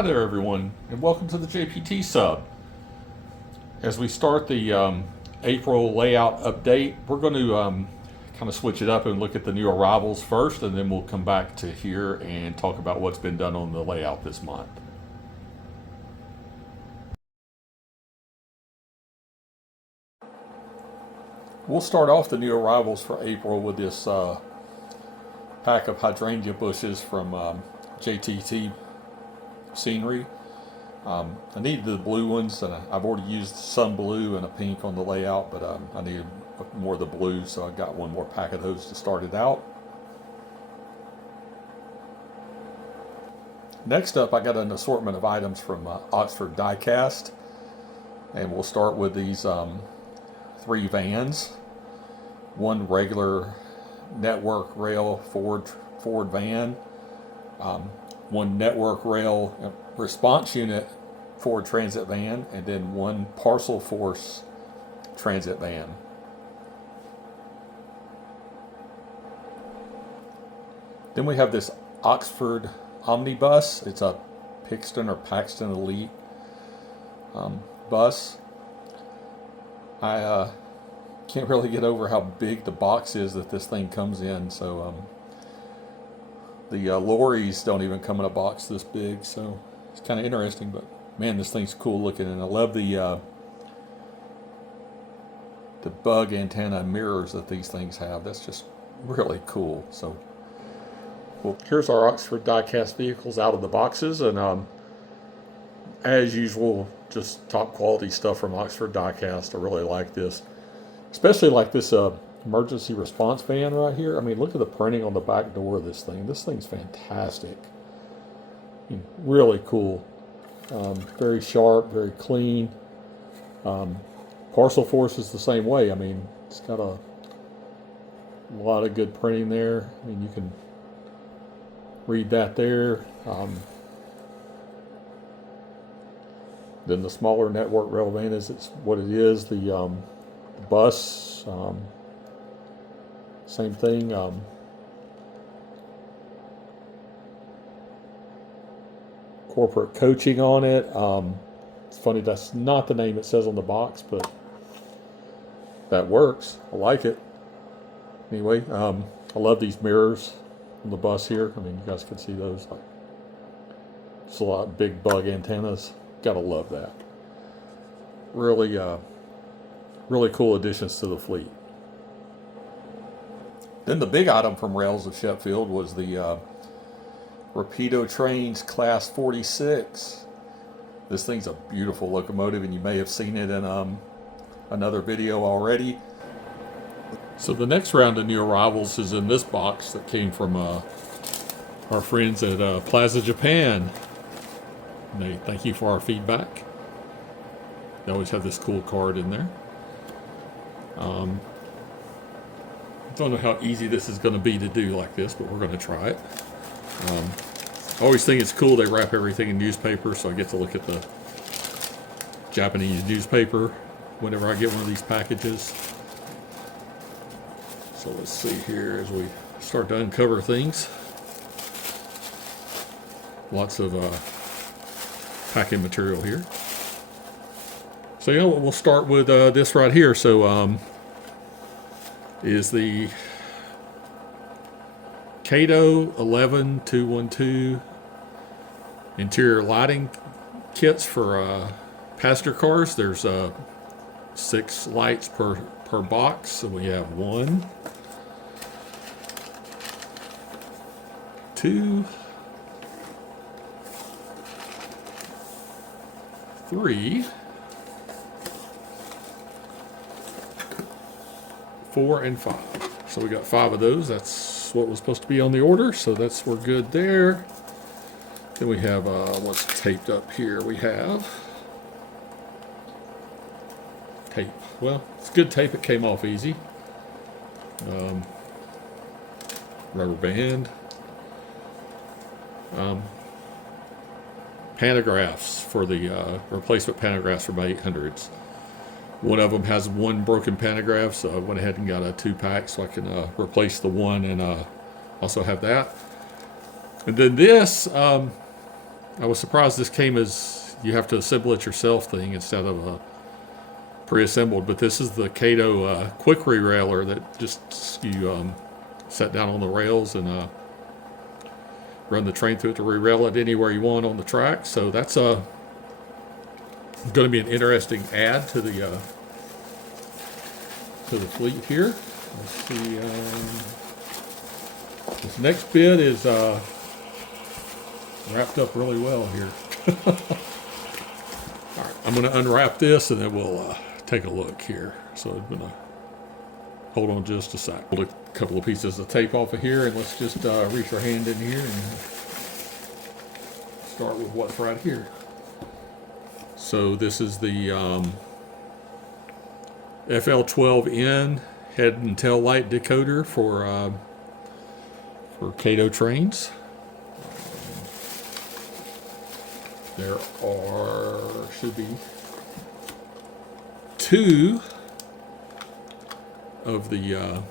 Hi there everyone, and welcome to the JPT sub. As we start the April layout update, we're going to kind of switch it up and look at the new arrivals first, and then we'll come back to here and talk about what's been done on the layout this month. We'll start off the new arrivals for April with this pack of hydrangea bushes from JTT Scenery. I needed the blue ones, and I've already used some blue and a pink on the layout, but I needed more of the blue, so I got one more pack of those to start it out. Next up, I got an assortment of items from Oxford Diecast, and we'll start with these 3 vans. One regular network rail Ford van, one network rail response unit Ford Transit van, and then one parcel force transit van. Then we have this Oxford omnibus. It's a Pixton or Paxton Elite bus. I can't really get over how big the box is that this thing comes in. So the lorries don't even come in a box this big, so it's kind of interesting. But man, this thing's cool looking, and I love the bug antenna mirrors that these things have. That's just really cool. So, well, here's our Oxford Diecast vehicles out of the boxes, and as usual, just top quality stuff from Oxford Diecast. I really like this, especially like this emergency response van right here. I mean, look at the printing on the back door of this thing. This thing's fantastic. I mean, really cool. Very sharp, very clean. Parcel Force is the same way. I mean, it's got a lot of good printing there. I mean, you can read that there. Then the smaller network rail van is what it is. The bus, same thing. Corporate coaching on it. It's funny, that's not the name it says on the box, but that works. I like it. Anyway, I love these mirrors on the bus here. I mean, you guys can see those. Like, just a lot of big bug antennas. Gotta love that. Really, really cool additions to the fleet. Then the big item from Rails of Sheffield was the Rapido Trains Class 46. This thing's a beautiful locomotive, and you may have seen it in another video already. So the next round of new arrivals is in this box that came from our friends at Plaza, Japan. And they thank you for our feedback. They always have this cool card in there. Don't know how easy this is going to be to do like this, but we're going to try it. I always think it's cool they wrap everything in newspaper, so I get to look at the Japanese newspaper whenever I get one of these packages. So let's see here as we start to uncover things. Lots of packing material here. So yeah, we'll start with this right here. So is the Kato 11212 interior lighting kits for passenger cars. There's 6 lights per box, so we have 1, 2, 3, 4, and 5. So we got 5 of those. That's what was supposed to be on the order, so we're good there. Then we have what's taped up here. We have tape. Well, it's good tape. It came off easy. Rubber band. Pantographs for the replacement pantographs for my 800s. One of them has 1 broken pantograph, so I went ahead and got a 2-pack so I can replace the 1 and also have that. And then this I was surprised this came as you have to assemble it yourself thing instead of a pre-assembled, but this is the Kato quick rerailer that just you set down on the rails and run the train through it to re-rail it anywhere you want on the track. So that's going to be an interesting add to the fleet here. Let's see. This next bit is wrapped up really well here. All right, I'm going to unwrap this and then we'll take a look here. So I'm going to hold on just a sec. Pull a couple of pieces of tape off of here and let's just reach our hand in here and start with what's right here. So this is the FL12N head and tail light decoder for Kato trains. There should be 2 of the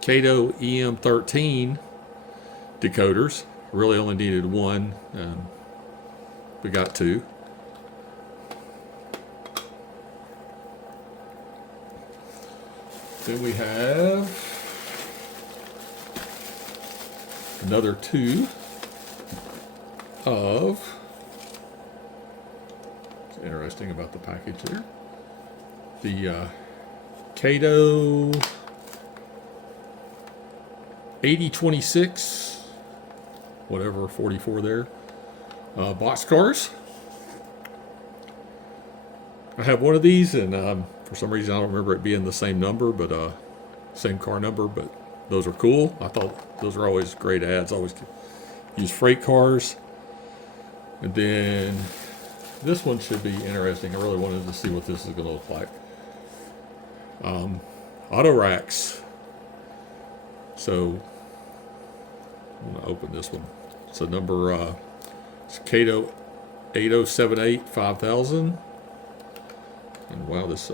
Kato EM13 decoders. Really only needed 1. We got 2. Then we have another 2 of, what's interesting about the package there, the Kato 8026, whatever, 44 there, boxcars. I have one of these, and for some reason I don't remember it being the same number, but same car number, but those are cool. I thought those are always great ads. I always use freight cars. And then this one should be interesting. I really wanted to see what this is going to look like. Autoracks. So I'm going to open this one. So number it's Kato 8078 5000. And wow, this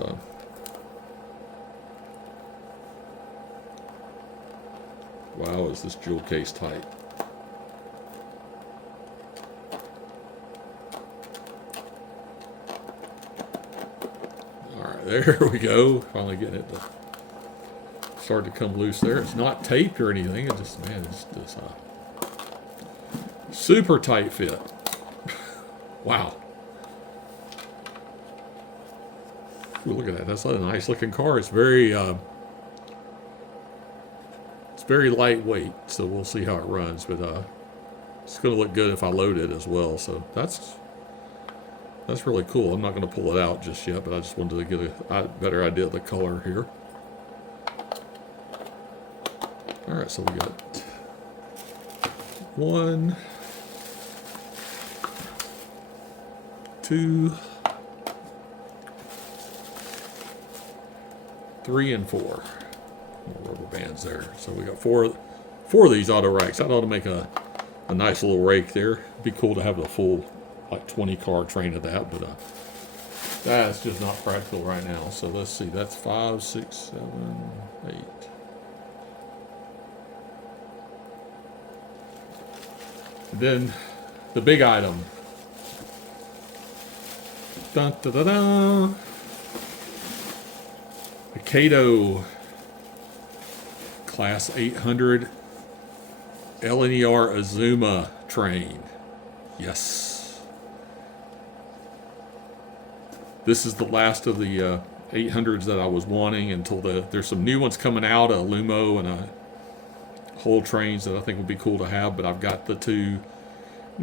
wow, is this jewel case tight. All right, there we go. Finally getting it to start to come loose there. It's not taped or anything. It just, man, it's just super tight fit. Wow. Ooh, look at that. That's a nice looking car. It's very lightweight, so we'll see how it runs, but it's going to look good if I load it as well. So that's really cool. I'm not going to pull it out just yet, but I just wanted to get a better idea of the color here. All right, so we got 1, 2, 3, and 4. More rubber bands there. So we got four of these auto racks. That ought to make a nice little rake there. It'd be cool to have the full like 20 car train of that, but that's just not practical right now. So let's see. That's 5, 6, 7, 8. And then the big item. Dun, da, da, da. The Kato Class 800 LNER Azuma train. Yes. This is the last of the 800s that I was wanting until there's some new ones coming out, a Lumo and a whole trains that I think would be cool to have, but I've got the 2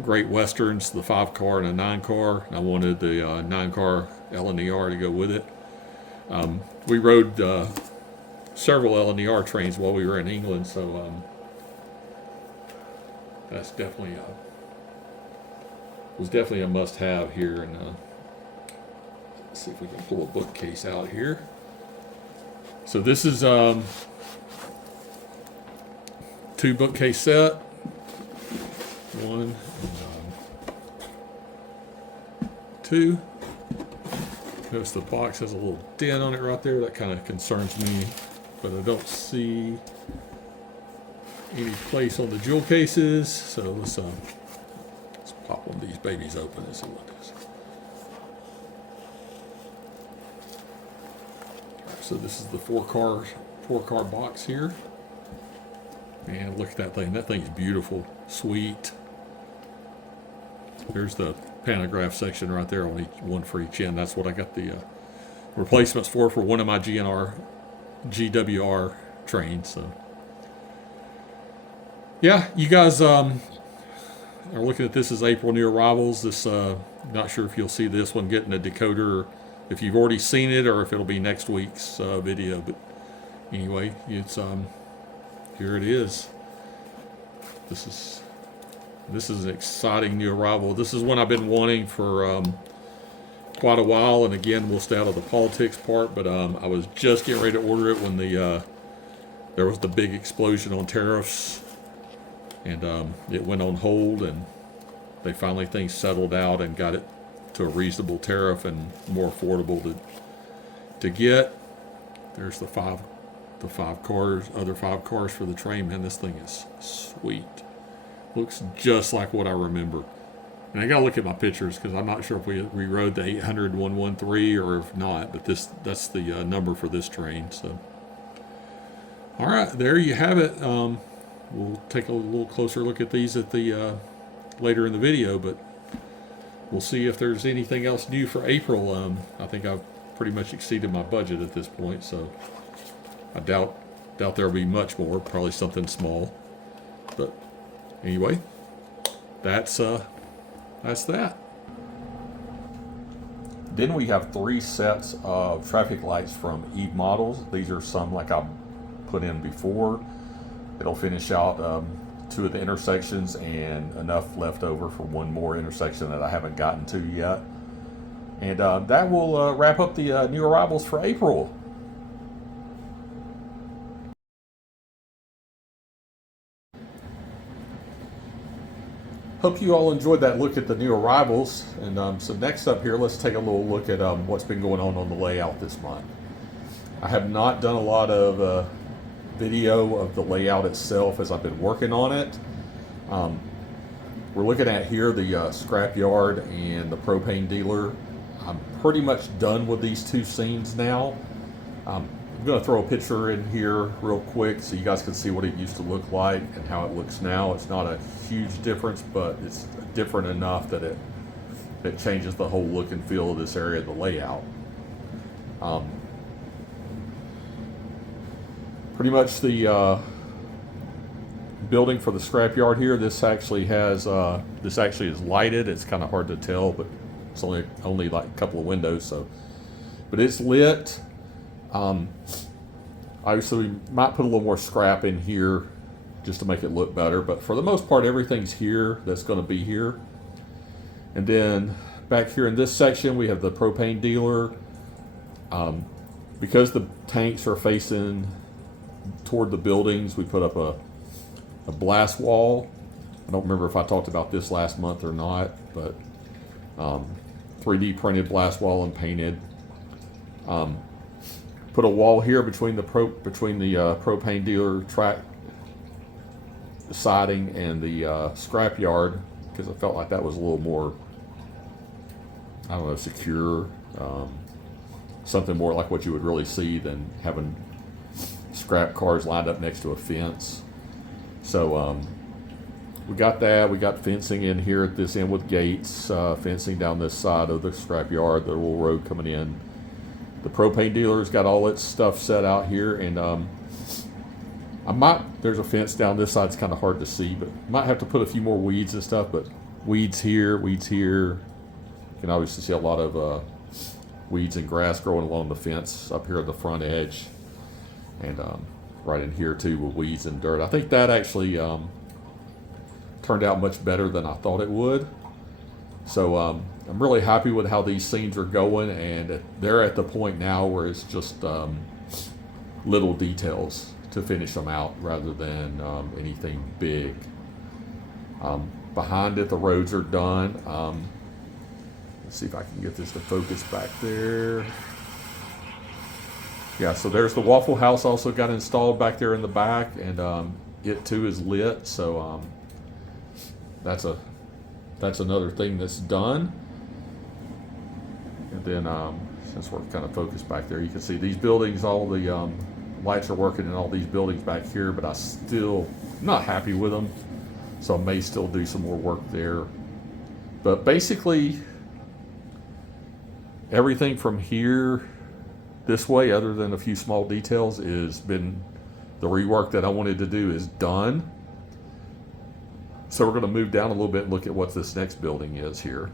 Great Westerns, the 5-car and a 9-car, and I wanted the 9-car LNER to go with it. We rode several LNER trains while we were in England, so that's definitely was definitely a must-have here. And let's see if we can pull a bookcase out here. So this is 2 bookcase set. 1 and 2. Notice the box has a little dent on it right there. That kind of concerns me, but I don't see any place on the jewel cases. So let's pop one of these babies open and see what it is. Right, so this is the four car box here. And look at that thing. That thing's beautiful. Sweet. There's the pantograph section right there, only one for each end. That's what I got the replacements for one of my GWR trains. So yeah, you guys are looking at this as April new arrivals. This not sure if you'll see this one getting a decoder, if you've already seen it, or if it'll be next week's video. But anyway, it's here it is. This is an exciting new arrival. This is one I've been wanting for quite a while, and again, we'll stay out of the politics part, but I was just getting ready to order it when there was the big explosion on tariffs, and it went on hold, and they finally things settled out and got it to a reasonable tariff and more affordable to get. There's the other five cars for the train. Man, this thing is sweet. Looks just like what I remember. And I gotta look at my pictures because I'm not sure if we rode the 800-113 or if not, but that's the number for this train. So, all right, there you have it. We'll take a little closer look at these at the later in the video, but we'll see if there's anything else new for April. I think I've pretty much exceeded my budget at this point, so I doubt there'll be much more. Probably something small, but anyway, that's that. Then we have 3 sets of traffic lights from Evemodel. These are some like I put in before. It'll finish out 2 of the intersections and enough left over for one more intersection that I haven't gotten to yet. And that will wrap up the new arrivals for April. Hope you all enjoyed that look at the new arrivals. And so next up here, let's take a little look at what's been going on the layout this month. I have not done a lot of video of the layout itself as I've been working on it. We're looking at here the scrapyard and the propane dealer. I'm pretty much done with these 2 scenes now. I'm going to throw a picture in here real quick so you guys can see what it used to look like and how it looks now. It's not a huge difference, but it's different enough that it changes the whole look and feel of this area of the layout. Pretty much the building for the scrapyard here, this actually is lighted. It's kind of hard to tell, but it's only like a couple of windows, so, but it's lit. Obviously, we might put a little more scrap in here just to make it look better, but for the most part, everything's here that's going to be here. And then back here in this section, we have the propane dealer. Because the tanks are facing toward the buildings, we put up a blast wall. I don't remember if I talked about this last month or not, but 3D printed blast wall and painted. Put a wall here between the propane dealer track siding and the scrapyard because I felt like that was a little more, I don't know, secure, something more like what you would really see than having scrap cars lined up next to a fence. So we got that. We got fencing in here at this end with gates, fencing down this side of the scrapyard, the little road coming in. The propane dealer's got all its stuff set out here, and there's a fence down this side. It's kind of hard to see, but might have to put a few more weeds and stuff, but weeds here, weeds here. You can obviously see a lot of weeds and grass growing along the fence up here at the front edge, and right in here too with weeds and dirt. I think that actually turned out much better than I thought it would. So I'm really happy with how these scenes are going, and they're at the point now where it's just little details to finish them out rather than anything big. Behind it, the roads are done. Let's see if I can get this to focus back there. Yeah, so there's the Waffle House also got installed back there in the back, and it too is lit, so that's a that's another thing that's done. And then since we're kind of focused back there, you can see these buildings, all the lights are working in all these buildings back here, but I still not happy with them. So I may still do some more work there. But basically, everything from here this way, other than a few small details, is been the rework that I wanted to do is done. So we're going to move down a little bit and look at what this next building is here.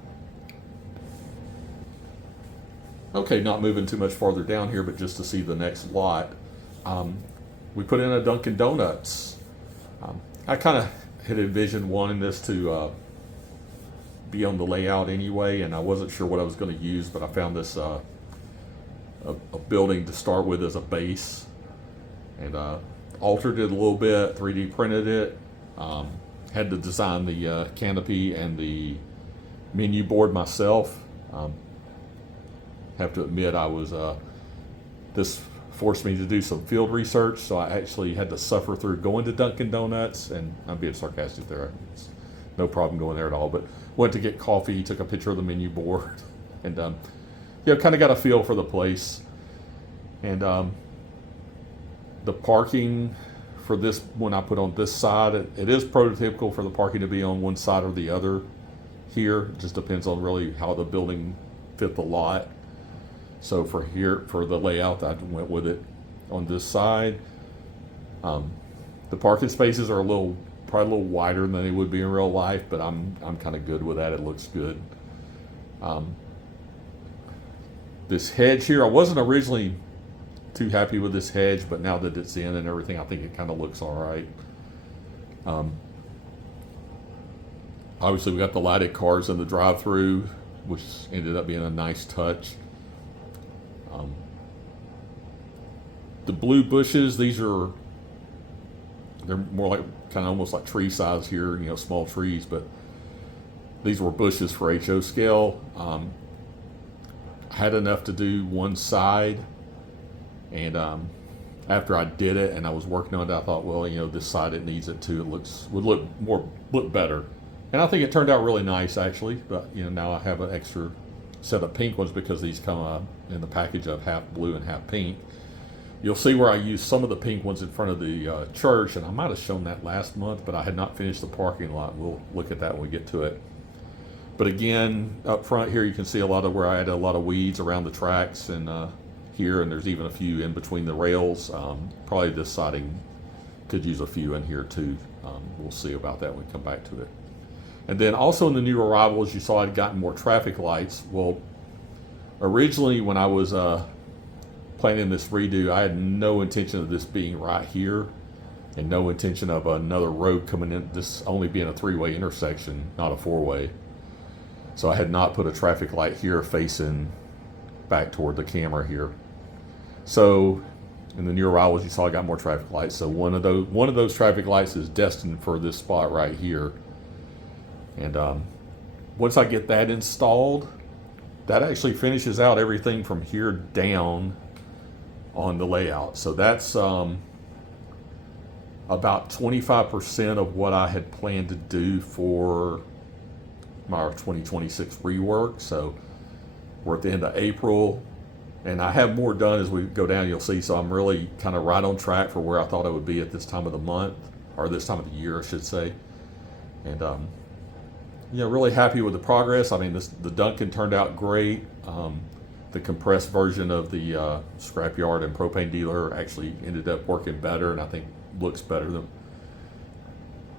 Okay, not moving too much farther down here, but just to see the next lot. We put in a Dunkin' Donuts. I kind of had envisioned wanting this to be on the layout anyway, and I wasn't sure what I was going to use, but I found this a building to start with as a base, and altered it a little bit, 3D printed it, had to design the canopy and the menu board myself. Have to admit I was this forced me to do some field research, so I actually had to suffer through going to Dunkin' Donuts, and I'm being sarcastic there, it's no problem going there at all, but went to get coffee, took a picture of the menu board, and kind of got a feel for the place. And the parking for this one I put on this side, it is prototypical for the parking to be on one side or the other here. It just depends on really how the building fit the lot. So for here, for the layout, I went with it on this side. The parking spaces are probably a little wider than they would be in real life, but I'm kind of good with that. It looks good. This hedge here, I wasn't originally too happy with this hedge, but now that it's in and everything, I think it kind of looks all right. Obviously, we got the lighted cars in the drive-through, which ended up being a nice touch. The blue bushes, they're more like kind of almost like tree size here, small trees, but these were bushes for HO scale. I had enough to do one side, and after I did it and I was working on it, I thought, well, this side, it needs it too. Would look better, and I think it turned out really nice actually. But now I have an extra set of pink ones because these come in the package of half blue and half pink. You'll see where I used some of the pink ones in front of the church, and I might have shown that last month, but I had not finished the parking lot. We'll look at that when we get to it. But again, up front here, you can see a lot of where I had a lot of weeds around the tracks, and here, and there's even a few in between the rails. Probably this siding could use a few in here too. We'll see about that when we come back to it. And then also in the new arrivals, you saw I'd gotten more traffic lights. Well, originally when I was planning this redo, I had no intention of this being right here, and no intention of another road coming in, this only being a three-way intersection, not a four-way. So I had not put a traffic light here facing back toward the camera here. So in the new arrivals, you saw I got more traffic lights. So one of those traffic lights is destined for this spot right here. And once I get that installed, that actually finishes out everything from here down on the layout. So that's about 25% of what I had planned to do for my 2026 rework. So we're at the end of April, and I have more done as we go down, you'll see. So I'm really kind of right on track for where I thought I would be at this time of the month, or this time of the year, I should say. And really happy with the progress. I mean, the Dunkin' turned out great. The compressed version of the scrapyard and propane dealer actually ended up working better, and I think looks better than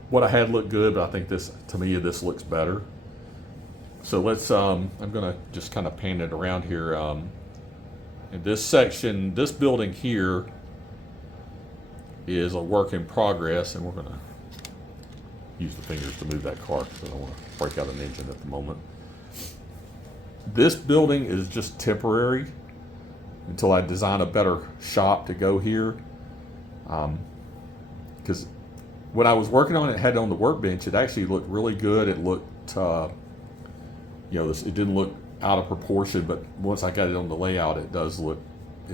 what I had. Looked good, but I think this looks better. So let's I'm gonna just kind of pan it around here. In this section, this building here is a work in progress, and we're gonna use the fingers to move that car because I don't want to break out an engine at the moment. This building is just temporary until I design a better shop to go here. Because when I was working on it, had it on the workbench, it actually looked really good. It looked, it didn't look out of proportion, but once I got it on the layout, it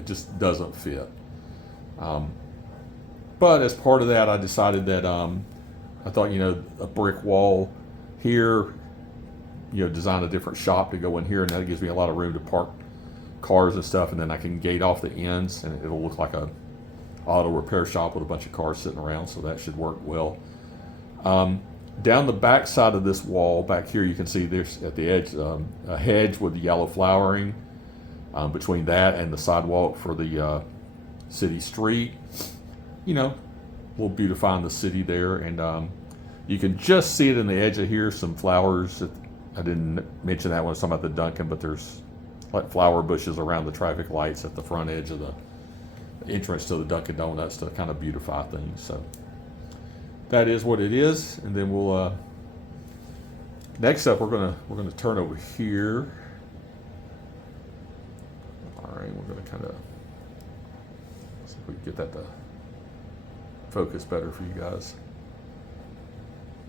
just doesn't fit. But as part of that, I decided that I thought, a brick wall here design a different shop to go in here, and that gives me a lot of room to park cars and stuff, and then I can gate off the ends, and it'll look like a auto repair shop with a bunch of cars sitting around, so that should work well. Down the back side of this wall, back here, you can see there's at the edge a hedge with the yellow flowering. Between that and the sidewalk for the city street, we'll beautifying the city there, and you can just see it in the edge of here, some flowers. I didn't mention that when I was talking about the Dunkin', but there's like flower bushes around the traffic lights at the front edge of the entrance to the Dunkin' Donuts to kind of beautify things. So that is what it is, and then we'll next up we're gonna turn over here. All right, we're gonna kind of see if we can get that to focus better for you guys.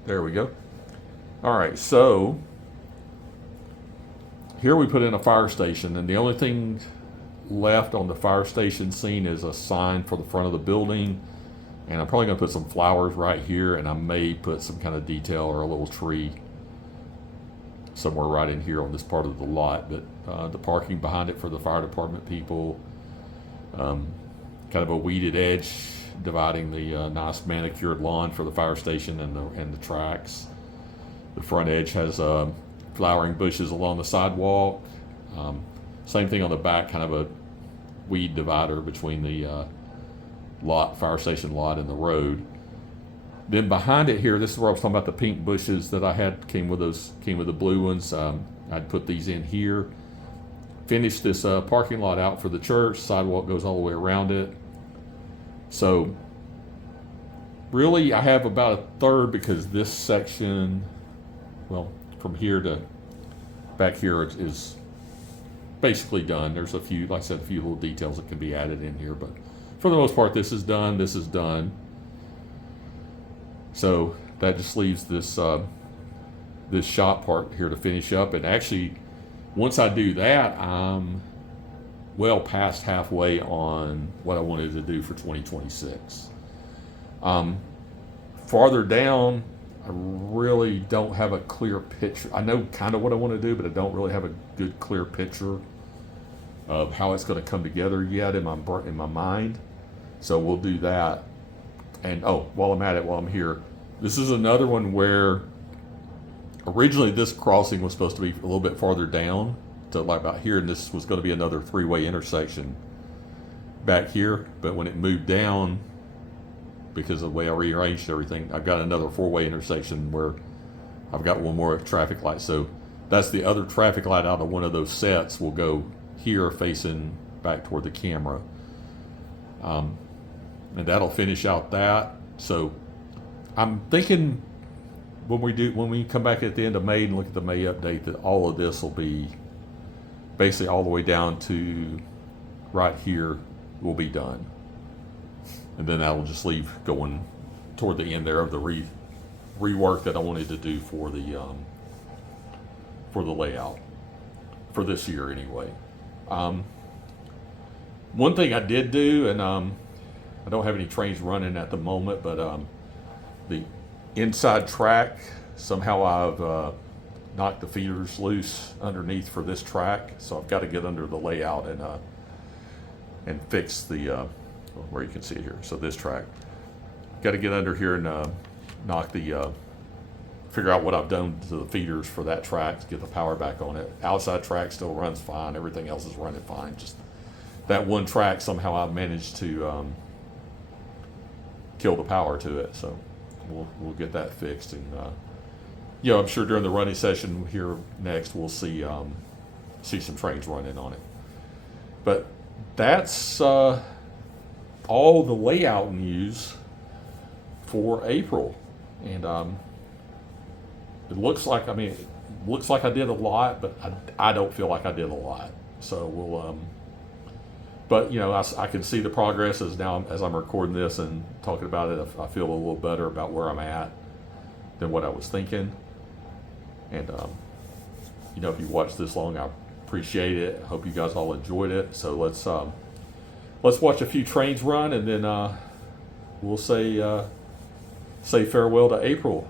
There we go. All right, so here we put in a fire station, and the only thing left on the fire station scene is a sign for the front of the building, and I'm probably gonna put some flowers right here, and I may put some kind of detail or a little tree somewhere right in here on this part of the lot. But the parking behind it for the fire department people, kind of a weeded edge dividing the nice manicured lawn for the fire station and the tracks. The front edge has flowering bushes along the sidewalk. Same thing on the back, kind of a weed divider between the fire station lot and the road. Then behind it here, this is where I was talking about the pink bushes that I had came with the blue ones. I'd put these in here. Finished this parking lot out for the church. Sidewalk goes all the way around it. So really, I have about a third, because this section, well, from here to back here is basically done. There's a few, like I said, a few little details that can be added in here, but for the most part, this is done. This is done. So that just leaves this this shop part here to finish up. And actually, once I do that, I'm well past halfway on what I wanted to do for 2026. Farther down, I really don't have a clear picture. I know kind of what I want to do, but I don't really have a good clear picture of how it's going to come together yet in my mind. So we'll do that. And while I'm here, this is another one where originally this crossing was supposed to be a little bit farther down to like about here, and this was going to be another three-way intersection back here. But when it moved down, because of the way I rearranged everything, I've got another four-way intersection where I've got one more traffic light. So that's the other traffic light out of one of those sets will go here facing back toward the camera. And that'll finish out that. So I'm thinking when we come back at the end of May and look at the May update, that all of this will be basically all the way down to right here will be done. And then that'll just leave going toward the end there of the rework that I wanted to do for the layout for this year anyway. One thing I did do, and I don't have any trains running at the moment, but the inside track, somehow I've knocked the feeders loose underneath for this track, so I've got to get under the layout and fix the where you can see it here. So this track, got to get under here and knock the figure out what I've done to the feeders for that track to get the power back on it. Outside track still runs fine. Everything else is running fine. Just that one track, somehow I've managed to kill the power to it. So we'll get that fixed. And I'm sure during the running session here next, we'll see some trains running on it. But that's all the layout news for April. And it looks like I did a lot, but I don't feel like I did a lot. So we'll but I can see the progress as I'm recording this and talking about it. I feel a little better about where I'm at than what I was thinking. And if you watched this long, I appreciate it. I hope you guys all enjoyed it. So let's watch a few trains run, and then we'll say farewell to April.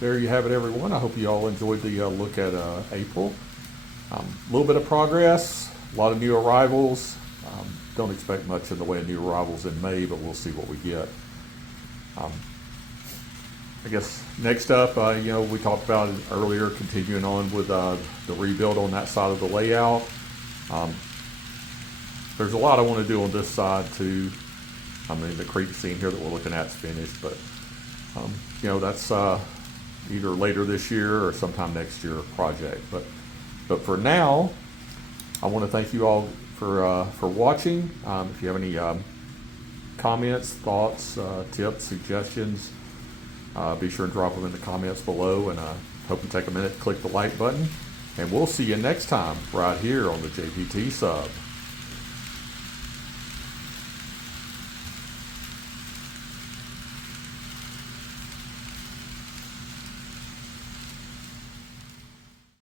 there you have it, everyone. I hope you all enjoyed the look at April. A little bit of progress, a lot of new arrivals. Don't expect much in the way of new arrivals in May, but we'll see what we get. I guess next up, we talked about it earlier, continuing on with the rebuild on that side of the layout. There's a lot I want to do on this side too. I mean, the creek scene here that we're looking at is finished, but that's either later this year or sometime next year project. But for now, I want to thank you all for watching. If you have any comments, thoughts, tips, suggestions, be sure and drop them in the comments below, and hope you take a minute, click the like button, and we'll see you next time right here on the JPT Sub.